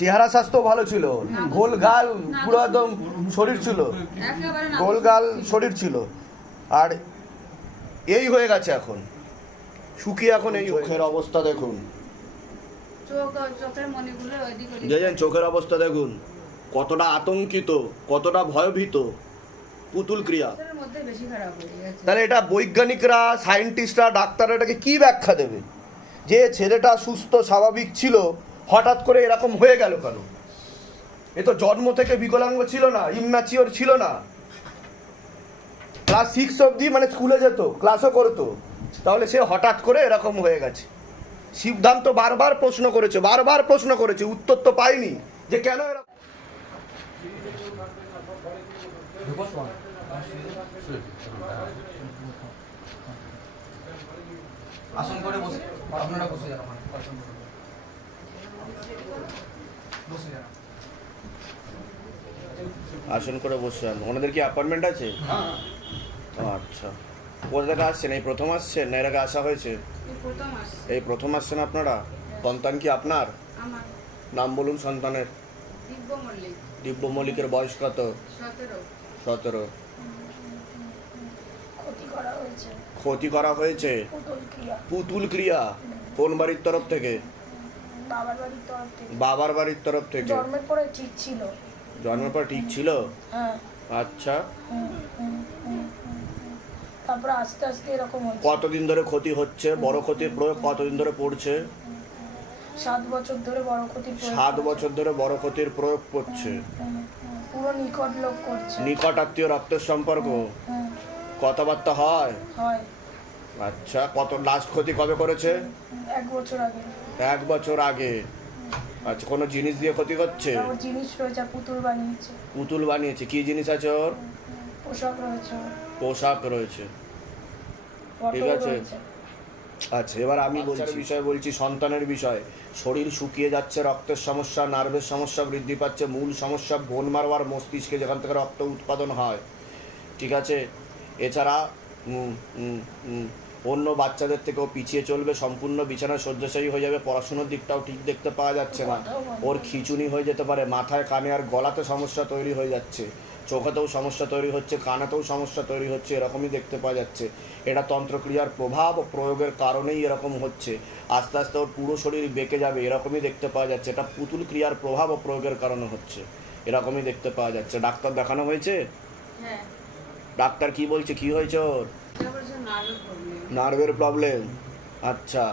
চেহারা স্বাস্থ্য ভালো ছিল। গোল গাল পুরো একদম শরীর ছিল। গোল গাল শরীর ছিল। আর এই হয়ে গেছে এখন। শুকিয়ে এখন এই চোখের অবস্থা দেখুন। দেখেন চোখের অবস্থা দেখুন। কতটা আতঙ্কিত কতটা ভয়ভীত। পুতুল ক্রিয়া। বছরের মধ্যে বেশি খারাপ হয়ে গেছে। তাহলে এটা বৈজ্ঞানিকরা সায়েন্টিস্টরা ডাক্তাররা এটাকে কি ব্যাখ্যা দেবে? যে ছেলেটা সুস্থ স্বাভাবিক ছিল হঠাৎ করে এরকম হয়ে গেল কেন? এ তো জন্ম থেকে বিকলাঙ্গ ছিল না ইম্যাচিওর ছিল না। ক্লাস সিক্স অবধি মানে স্কুলে যেত ক্লাসও করতো। তাহলে সে হঠাৎ করে এরকম হয়ে গেছে। সিদ্ধান্ত বারবার প্রশ্ন করেছে, বারবার প্রশ্ন করেছে, উত্তর তো পাইনি যে কেন এরকম আসন করে বসে, আপনারা বসে যান আসন করে বসে যান আসন করে বসে যান ওনাদের কি অ্যাপার্টমেন্ট আছে? ও, আচ্ছা। কোথা থেকে আসছেন? এই প্রথম আসছেন? না এর আগে আসা হয়েছে? এই প্রথম আসছেন আপনারা? সন্তান কি আপনার? নাম বলুন সন্তানের। দিব্য মল্লিকের বয়স কত? সতেরো। ক্ষতি করা হয়েছে। ক্ষতি করা হয়েছে? পুতুল ক্রিয়া। পুতুল ক্রিয়া। কোন বাড়ির তরফ থেকে? বাবার বাড়ির তরফ থেকে। বাবার বাড়ির তরফ থেকে? জন্মের পরে ঠিক ছিল। জন্মের পর ঠিক ছিল? হ্যাঁ। আচ্ছা। তারপরে আস্তে আস্তে এরকম হচ্ছে কতদিন ধরে ক্ষতি হচ্ছে? বড় ক্ষতির প্রয়োগ কতদিন ধরে পড়ছে? সাত বছর ধরে বড় ক্ষতি প্রয়োগ সাত বছর ধরে বড় ক্ষতির প্রয়োগ করছে হুম, পুরো নিকট লোক করছে। নিকট আত্মীয় রক্তের সম্পর্ক? কথাবার্তা হয়? হয়। আচ্ছা কত লাস্ট ক্ষতি কবে করেছে? এক বছর আগে। এক বছর আগে। আচ্ছা কোনো জিনিস দিয়ে ক্ষতি করছে ওর জিনিস রয়েছে পুতুল বানিয়েছে। পুতুল বানিয়েছে। কি জিনিস আছে ওর? পোশাক রয়েছে পোশাক রয়েছে। ঠিক আছে। আচ্ছা এবার আমি বলছি। বিষয় বলছি সন্তানের বিষয়। শরীর শুকিয়ে যাচ্ছে রক্তের সমস্যা নার্ভের সমস্যা বৃদ্ধি পাচ্ছে মূল সমস্যা বোন মারবার মস্তিষ্কে যেখান থেকে রক্ত উৎপাদন হয়। ঠিক আছে? এছাড়া অন্য বাচ্চাদের থেকেও পিছিয়ে চলবে সম্পূর্ণ বিছানা শয্যাশায়ী হয়ে যাবে পড়াশুনোর দিকটাও ঠিক দেখতে পাওয়া যাচ্ছে না। ওর খিচুনি হয়ে যেতে পারে মাথায় কানে আর গলাতে সমস্যা তৈরি হয়ে যাচ্ছে। চোখেতেও সমস্যা তৈরি হচ্ছে কানাতেও সমস্যা তৈরি হচ্ছে এরকমই দেখতে পাওয়া যাচ্ছে। এটা তন্ত্রক্রিয়ার প্রভাব ও প্রয়োগের কারণেই এরকম হচ্ছে। আস্তে আস্তে ওর পুরো শরীর বেঁকে যাবে এরকমই দেখতে পাওয়া যাচ্ছে। এটা পুতুল ক্রিয়ার প্রভাব ও প্রয়োগের কারণে হচ্ছে। এরকমই দেখতে পাওয়া যাচ্ছে। ডাক্তার দেখানো হয়েছে? হ্যাঁ। ডাক্তার কি বলছে? কি হয়েছে ওর? নার্ভের প্রবলেম আচ্ছা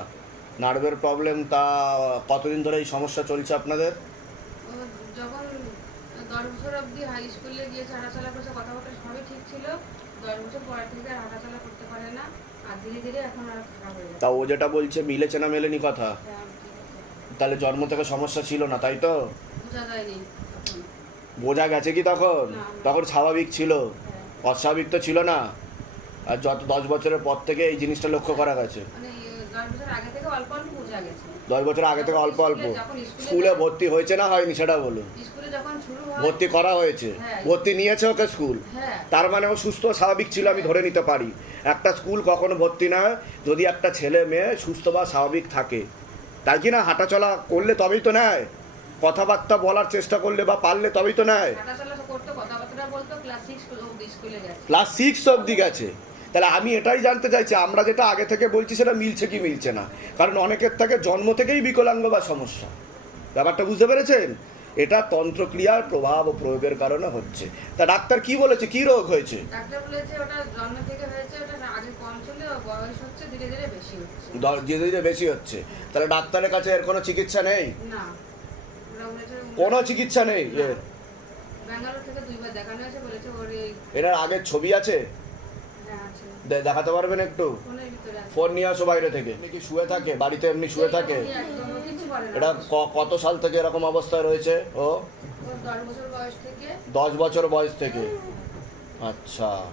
নার্ভের প্রবলেম তা কতদিন ধরে এই সমস্যা চলছে আপনাদের? যখন দশ বছর অবধি হাই স্কুলে গিয়ে হাঁটাচলা করছে কথাবার্তা সবই ঠিক ছিল। দশ বছর পর থেকে আর হাঁটাচলা করতে পারে না। আর ধীরে ধীরে এখন আর খারাপ হয়ে যাচ্ছে। তা ও যেটা বলছে মিলেছে না মেলেনি কথা? হ্যাঁ। তাহলে জন্ম থেকে সমস্যা ছিল না তাই তো? বোঝা যায়নি বোঝা গেছে কি তখন? তখন স্বাভাবিক ছিল। হ্যাঁ। অস্বাভাবিক তো ছিল না। আর যত দশ বছরের পর থেকে এই জিনিসটা লক্ষ্য করা গেছে। মানে দশ বছর আগে থেকে অল্প অল্প বোঝা গেছে। দশ বছর আগে থেকে অল্প অল্প। স্কুলে ভর্তি হয়েছে না হয়নি সেটা বলো স্কুলে যখন শুরু হয় ভর্তি করা হয়েছে। হ্যাঁ। ভর্তি নিয়েছে ওকে স্কুল। হ্যাঁ। তার মানে ও সুস্থ স্বাভাবিক ছিল আমি ধরে নিতে পারি। একটা স্কুল কখনো ভর্তি না যদি একটা ছেলে মেয়ে সুস্থ বা স্বাভাবিক থাকে। তাই কি না? হাঁটাচলা করলে তবেই তো নেয়। কথাবার্তা বলার চেষ্টা করলে বা পারলে তবেই তো নেয়। ক্লাস সিক্স অবধি স্কুলে গেছে। তাহলে আমি এটাই জানতে চাইছি আমরা যেটা আগে থেকে বলছি সেটা মিলছে কি মিলছে না। কারণ অনেকের থেকে জন্ম থেকেই বিকলাঙ্গ বা সমস্যা। ব্যাপারটা বুঝতে পেরেছেন? এটা তন্ত্রক্রিয়ার প্রভাব ও প্রয়োগের কারণে হচ্ছে। তা ডাক্তার কি বলেছে? কি রোগ হয়েছে? ধীরে ধীরে বেশি হচ্ছে। তাহলে ডাক্তারের কাছে এর কোনো চিকিৎসা নেই? কোনো চিকিৎসা নেই? এটার আগের ছবি আছে? হ্যাঁ দেখাতে পারবেন একটু? ফোন নিয়ে আসো বাইরে থেকে। কি শুয়ে থাকে? বাড়িতে এমনি শুয়ে থাকে? এটা ক- কত সাল থেকে এরকম অবস্থায় রয়েছে? ও? দশ বছর বয়স থেকে। আচ্ছা।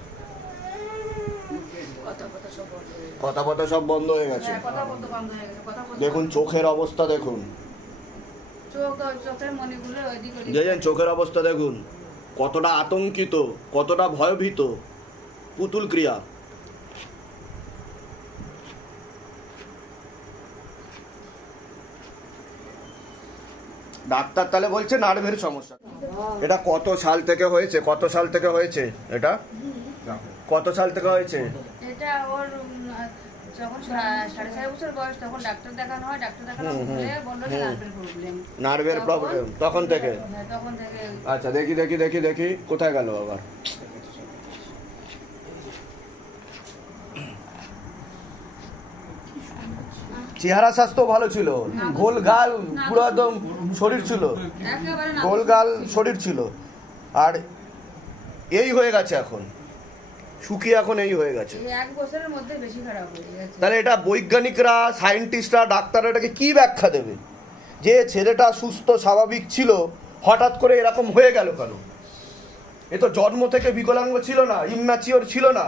কথা কথা সব বন্ধ হয়ে গেছে। ডাক্তার তাহলে বলছে নার্ভের সমস্যা। এটা কত সাল থেকে হয়েছে? কত সাল থেকে হয়েছে এটা? কত সাল থেকে হয়েছে? এটা ওর নার্ভের প্রবলেম তখন থেকে। আচ্ছা দেখি দেখি দেখি দেখি। কোথায় গেল আবার? চেহারা স্বাস্থ্য ভালো ছিল। গোল গাল পুরো একদম শরীর ছিল। গোল গাল শরীর ছিল। আর এই হয়ে গেছে এখন। সুখী এখন এই হয়ে গেছে। তাহলে এটা বৈজ্ঞানিকরা সায়েন্টিস্টরা ডাক্তাররা এটাকে কি ব্যাখ্যা দেবে? যে ছেলেটা সুস্থ স্বাভাবিক ছিল হঠাৎ করে এরকম হয়ে গেল কেন? এ তো জন্ম থেকে বিকলাঙ্গ ছিল না ইম্যাচিওর ছিল না।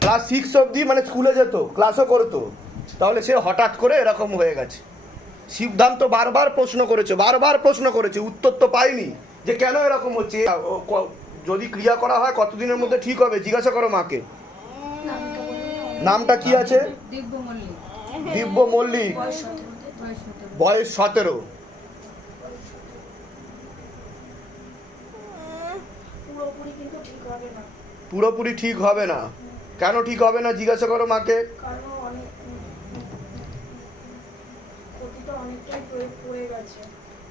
ক্লাস সিক্স অবধি মানে স্কুলে যেত ক্লাসও করতো। তাহলে সে হঠাৎ করে এরকম হয়ে গেছে। সিদ্ধান্ত বারবার প্রশ্ন করেছে, বারবার প্রশ্ন করেছে, উত্তর তো পায়নি যে কেন এরকম হচ্ছে? যদি ক্রিয়া করা হয় কতদিনের মধ্যে ঠিক হবে? জিজ্ঞাসা করো মাকে। নামটা কি আছে? দিব্য মল্লিক। বয়স সতেরো। পুরোপুরি ঠিক হবে না। কেন ঠিক হবে না? জিজ্ঞাসা করো মাকে।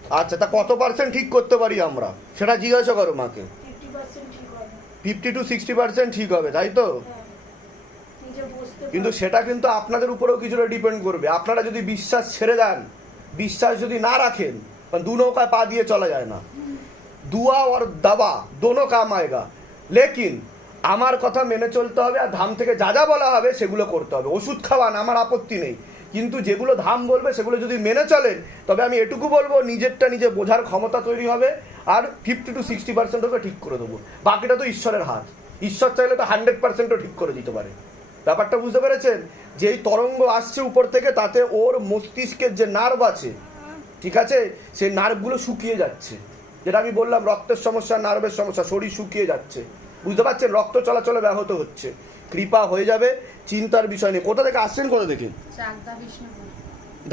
আচ্ছা তা কত পার্সেন্ট ঠিক করতে পারি আমরা? সেটা জিজ্ঞাসা করো মাকে। ফিফটি টু সিক্সটি পার্সেন্ট ঠিক হবে তাই তো? কিন্তু সেটা কিন্তু আপনাদের উপরেও কিছুটা ডিপেন্ড করবে। আপনারা যদি বিশ্বাস ছেড়ে দেন বিশ্বাস যদি না রাখেন কারণ দু নৌকায় পা দিয়ে চলা যায় না। দুয়া ওর দাবা দোনো কাম আয়গা। লেকিন আমার কথা মেনে চলতে হবে আর ধাম থেকে যা যা বলা হবে সেগুলো করতে হবে। ওষুধ খাওয়ান আমার আপত্তি নেই। কিন্তু যেগুলো ধাম বলবে, সেগুলো যদি মেনে চলেন তবে আমি এটুকু বলব, নিজেরটা নিজে বোঝার ক্ষমতা তৈরি হবে আর fifty to sixty percent okay ঠিক করে দেবো। বাকিটা তো ঈশ্বরের হাত। ঈশ্বর চাইলে তো হান্ড্রেড পার্সেন্টও ঠিক করে দিতে পারে। ব্যাপারটা বুঝতে পেরেছেন? যে এই তরঙ্গ আসছে উপর থেকে, তাতে ওর মস্তিষ্কের যে নার্ভ আছে, ঠিক আছে? সেই নার্ভগুলো শুকিয়ে যাচ্ছে। যেটা আমি বললাম, রক্তের সমস্যা নার্ভের সমস্যা, শরীর শুকিয়ে যাচ্ছে। বুঝতে পারছেন? রক্ত চলাচলে ব্যাহত হচ্ছে। কৃপা হয়ে যাবে চিন্তার বিষয় নেই। কোথা থেকে আসছেন কোথা থেকে?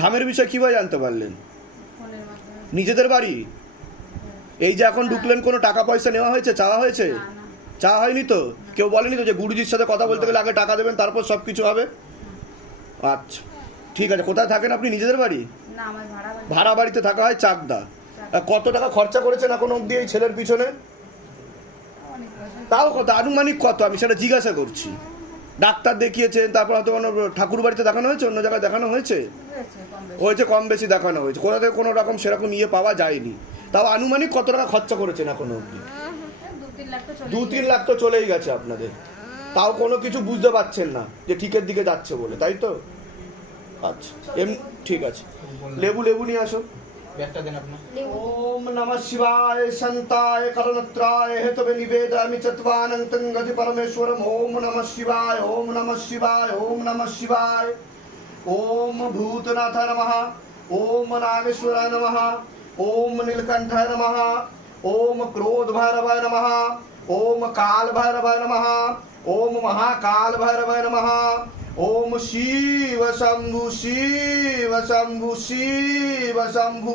ধামের বিষয় কীভাবে জানতে পারলেন? নিজেদের বাড়ি? এই যে এখন ঢুকলেন কোনো টাকা পয়সা নেওয়া হয়েছে চাওয়া হয়েছে? চাওয়া হয়নি তো? কেউ বলেনি তো যে গুরুজির সাথে কথা বলতে গেলে আগে টাকা দেবেন তারপর সব কিছু হবে আচ্ছা ঠিক আছে। কোথায় থাকেন আপনি? নিজেদের বাড়ি? ভাড়া বাড়িতে থাকা হয় চাকদা। কত টাকা খরচা করেছেন এখন অব্দি এই ছেলের পিছনে? তাও কত? আনুমানিক কত? আমি সেটা জিজ্ঞাসা করছি। ডাক্তার দেখিয়েছেন, তারপর হয়তো কোনো ঠাকুর বাড়িতে দেখানো হয়েছে, অন্য জায়গায় দেখানো হয়েছে? হয়েছে, কম বেশি দেখানো হয়েছে। কোথা থেকে কোনো রকম সেরকম ইয়ে পাওয়া যায়নি। তাও আনুমানিক কত টাকা খরচা করেছেন এখনও অব্দি দু তিন লাখ তো চলেই গেছে আপনাদের। তাও কোনো কিছু বুঝতে পারছেন না যে ঠিকের দিকে যাচ্ছে বলে, তাই তো? আচ্ছা এম ঠিক আছে। লেবু লেবু নিয়ে আসো। व्याख्या देना ओम नमः शिवाय शांताय करणत्राय, हेतवे निवेदयामि चत्वानन्तं गति परमेश्वरम। ओम नमः शिवाय, ओम नमः शिवाय, ओम नमः शिवाय। ओम भूतनाथ नमः, ओम नागेश्वराय नमः, ओम नीलकंठ नमः, ओम क्रोध भैरवाय नमः, ओम काल भैरव नमः, ओम महाकाल भैरवाय नमः, ओम शिव शंभु शिव शंभु शिव शंभु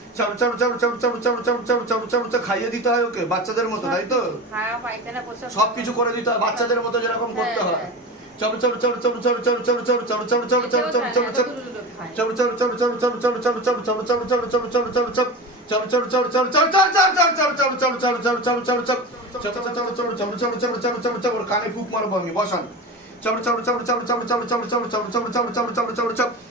চামড় চামড় চামড় চামড় চামড় চামড় চামড় চামড় চামড় চামড় খাইয়ে দিতে হয় ওকে বাচ্চাদের মতো তাই তো সব কিছু করে দিতে হয় বাচ্চাদের মতো যেরকম করতে হয় চামড় চামড় চামড় চামড় চামড় চামড় চামড় চামড় চামড় চামড় চামড় চামড় চামড় চামড় চামড় চামড় চামড় চামড় চড় চামড় চামড় চামড় চামড় চামড় চামড় চামড় চামড় চামড় চামড় চামড় চামড় চামড় চড় চামড় চামড় চামড় চামড় চামড় চামড় কানে ফুক মারবো আমি বসান চামড় চামড় চামড় চামড় চামড় চামড় চামড় চামড় চামড় চামড় চামড় চামড় চামড় চামড়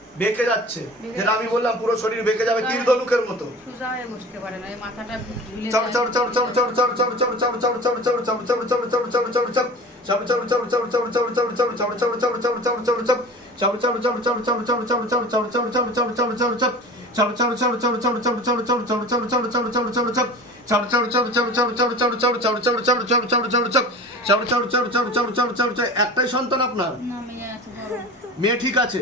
বেঁকে যাচ্ছে যেটা আমি বললাম পুরো শরীর বেঁকে যাবে তীর্ধনুকের মতো একটাই সন্তান আপনার মেয়ে ঠিক আছে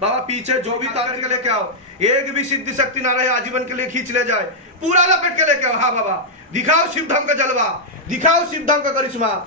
बाबा, पीछे जो भी ताकत के लेके आओ। एक भी सिद्धि शक्ति ना रहे, आजीवन के लिए खींच ले जाए। पूरा लपेट के लेके आओ। हाँ बाबा, दिखाओ शिवधाम का जलवा, दिखाओ शिवधाम का करिश्मा।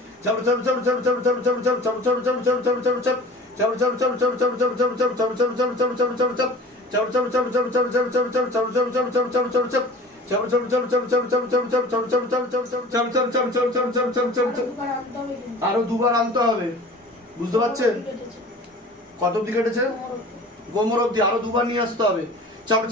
আরও দুবার আনতে হবে। বুঝতে পারছেন? কত অব্দি কেটেছে? গোমর অব্দি আরও দুবার নিয়ে আসতে হবে। chop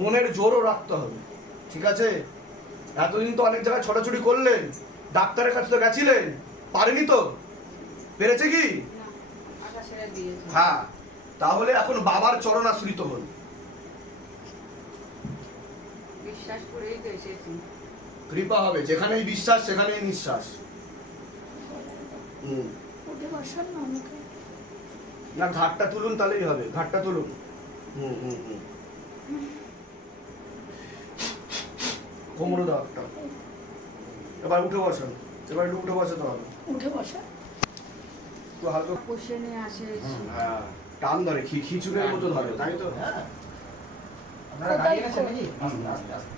মনের জোরও রাখতে হবে। ঠিক আছে? এতদিন তো অনেক জায়গায় ছোটাছুটি করলেন ডাক্তারের কাছে তো গেছিলেন পারেনি তো? পেরেছে কি? না, আশা ছেড়ে দিয়েছে হ্যাঁ তাহলে এখন বাবার চরণ আশ্রিত এসেছি। কৃপা হবে যেখানেই বিশ্বাস সেখানেই নিঃশ্বাস। না ঘাটটা তুলুন তাহলেই হবে ঘাটটা তুলুন। হুম হুম। হুম। কোমরে দাও একটা এবার উঠে বসান এবার একটু উঠে বসাতে হবে উঠে বসা। একটু হালকা বসে নিয়ে আসে হ্যাঁ। টান ধরে খিচুড়ির মতো ধরে তাই তো? হ্যাঁ। আপনারা গাড়ি এনেছেন নাকি? আস্তে আস্তে